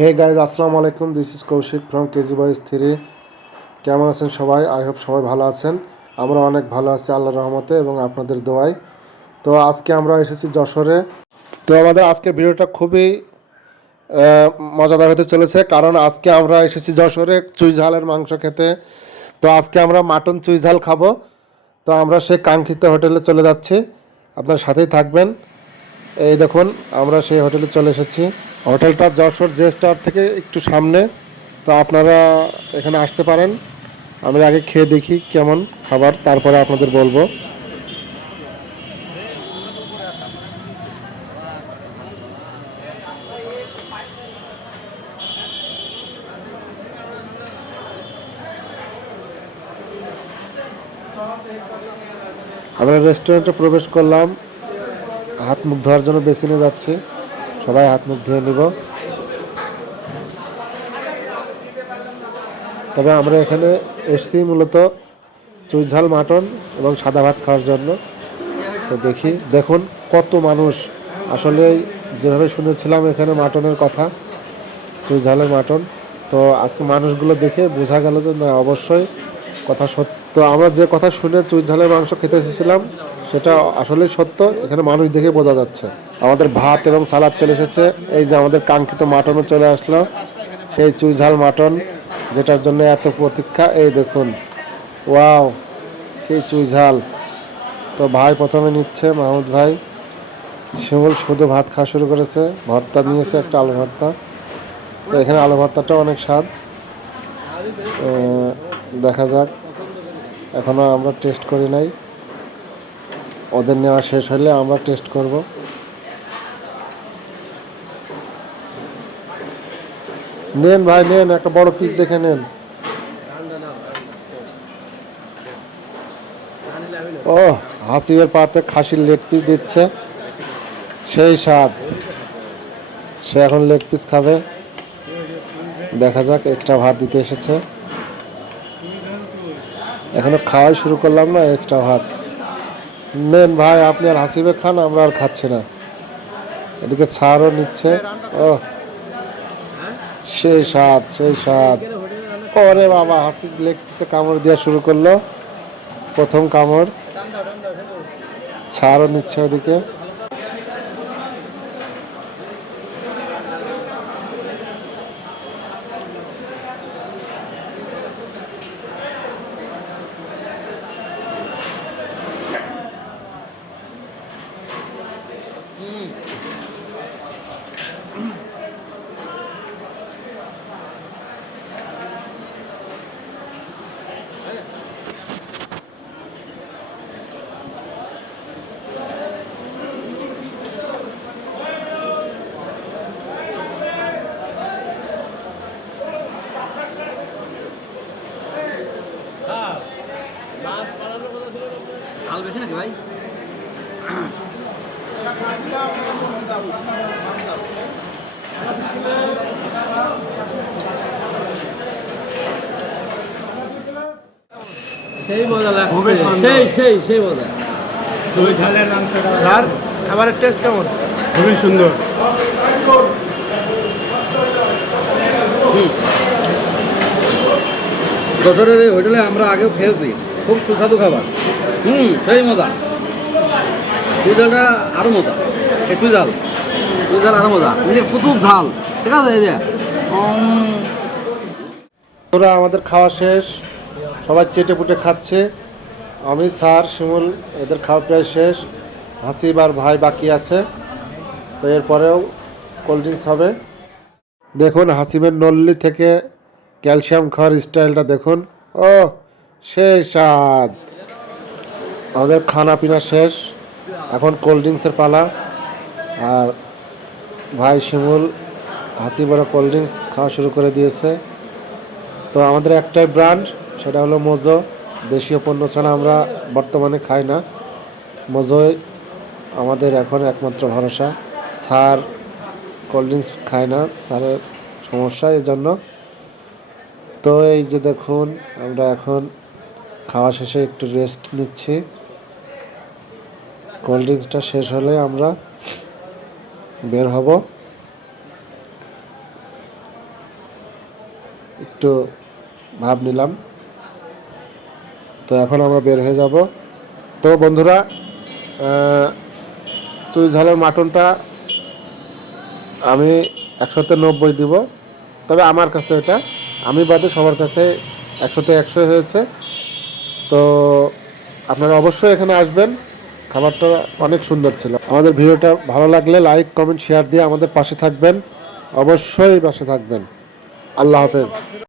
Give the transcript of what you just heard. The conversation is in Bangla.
হে গাইজ, আসসালামু আলাইকুম। This is Koushik from KG boys 3। কেমন আছেন সবাই? আই হোপ সবাই ভালো আছেন। আমরা অনেক ভালো আছি আল্লাহর রহমতে এবং আপনাদের দোয়ায়। তো আজকে আমরা এসেছি যশোরে। তো আমাদের আজকের ভিডিওটা খুবই মজাদার হতে চলেছে, কারণ আজকে আমরা এসেছি যশোরে চুই ঝালের মাংস খেতে। তো আজকে আমরা মাটন চুই ঝাল খাবো। তো আমরা সেই কাঙ্ক্ষিত হোটেলে চলে যাচ্ছি, আপনার সাথেই থাকবেন। এই দেখুন, আমরা সেই হোটেলে চলে এসেছি। হোটেলটা যশোর জে স্টার থেকে একটু সামনে। তো আপনারা এখানে আসতে পারেন। আমি আগে খেয়ে দেখি কেমন খাবার, তারপরে আপনাদের বলবো। আমরা রেস্টুরেন্টে প্রবেশ করলাম, হাত মুখ ধোয়ার জন্য বেসিনে যাচ্ছি। সবাই হাত মুখ ধুয়ে নিব। তবে আমরা এখানে এসছি মূলত চুই ঝাল মাটন এবং সাদা ভাত খাওয়ার জন্য। তো দেখুন কত মানুষ। আসলে যেভাবে শুনেছিলাম এখানে মাটনের কথা, চুই ঝালের মাটন, তো আজকে মানুষগুলো দেখে বোঝা গেল যে না, অবশ্যই কথা সত্য। আমরা যে কথা শুনে চুই ঝালের মাংস খেতে এসেছিলাম সেটা আসলেই সত্য। এখানে মানুষ দেখে বোঝা যাচ্ছে। আমাদের ভাত এবং সালাদ চলে এসেছে। এই যে আমাদের কাঙ্ক্ষিত মাটনও চলে আসলো, সেই চুই ঝাল মাটন, যেটার জন্য এত প্রতীক্ষা। এই দেখুন, ওয়াও, সেই চুই ঝাল। তো ভাই প্রথমে নিচ্ছে, মাহমুদ ভাই। শিমুল শুধু ভাত খাওয়া শুরু করেছে, ভর্তা নিয়েছে, একটা আলু ভর্তা। তো এখানে আলু ভর্তাটাও অনেক স্বাদ। দেখা যাক, এখনও আমরা টেস্ট করি নাই। ওদের নেওয়া শেষ হলে আমরা টেস্ট করব। নেন ভাই, নেন, একটা বড় পিস দেখে নেন। ও, হাসিবের পাতে খাসির লেগ পিস দিচ্ছে, সেই স্বাদ। সে এখন লেগ পিস খাবে। দেখা যাক, এক্সট্রা ভাত দিতে এসেছে। এখনো খাওয়াই শুরু করলাম না, এক্সট্রা ভাত। নেন ভাই, আপনি আর হাসিবে খান, আমরা আর খাচ্ছি না। এদিকে ছাড়ও নিচ্ছে। ও, সেই স্বাদ, সেই স্বাদ। ওরে বাবা, হাসিব লেগ পিসে কামড় দেওয়া শুরু করলো। প্রথম কামড়। ছাড়ও নিচ্ছে ওদিকে। ঝাল বেশি নাকি ভাই? সেই মজা লাগছে, সেই মজা। চুই ঝালের মাংসটা আর খাবারের টেস্ট কেমন? খুবই সুন্দর। যশোরের এই হোটেলে আমরা আগেও খেয়েছি, খুব সুস্বাদু খাবার। সেই মজা। চুই ঝালটা আরও মজা। এই চুই ঝাল আরও মজা, প্রচুর ঝাল। ঠিক আছে, এই যে ওরা আমাদের খাওয়া শেষ, সবাই চেটে পুটে খাচ্ছে। আমি, স্যার, শিমুল, এদের খাওয়া প্রায় শেষ। হাসিব আর ভাই বাকি আছে। তো এরপরেও কোল্ড ড্রিঙ্কস হবে। দেখুন হাসিবের নল্লি থেকে ক্যালসিয়াম খাওয়ার স্টাইলটা দেখুন। ও, সেই স্বাদ। আমাদের খানা পিনা শেষ, এখন কোল্ড ড্রিঙ্কসের পালা। আর ভাই শিমুল, হাসিবরা কোল্ড ড্রিঙ্কস খাওয়া শুরু করে দিয়েছে। তো আমাদের একটাই ব্র্যান্ড, সেটা হলো মোজো। দেশীয় পণ্য ছাড়া আমরা বর্তমানে খাই না। মোজোই আমাদের এখন একমাত্র ভরসা। স্যার কোল্ড ড্রিঙ্কস খায় না, স্যারের সমস্যা, এই জন্য। তো এই যে দেখুন, আমরা এখন খাওয়া শেষে একটু রেস্ট নিচ্ছি। কোল্ড ড্রিঙ্কসটা শেষ হলে আমরা বের হব। একটু ভাব নিলাম। তো এখন আমরা বের হয়ে যাব। তো বন্ধুরা, চুই ঝালের মাটনটা আমি 100-তে 90 দিব। তবে আমার কাছে এটা, আমি বাদে সবার কাছে 100-তে 100 হয়েছে। তো আপনারা অবশ্যই এখানে আসবেন, খাবারটা অনেক সুন্দর ছিল। আমাদের ভিডিওটা ভালো লাগলে লাইক কমেন্ট শেয়ার দিয়ে আমাদের পাশে থাকবেন, অবশ্যই পাশে থাকবেন। আল্লাহ হাফেজ।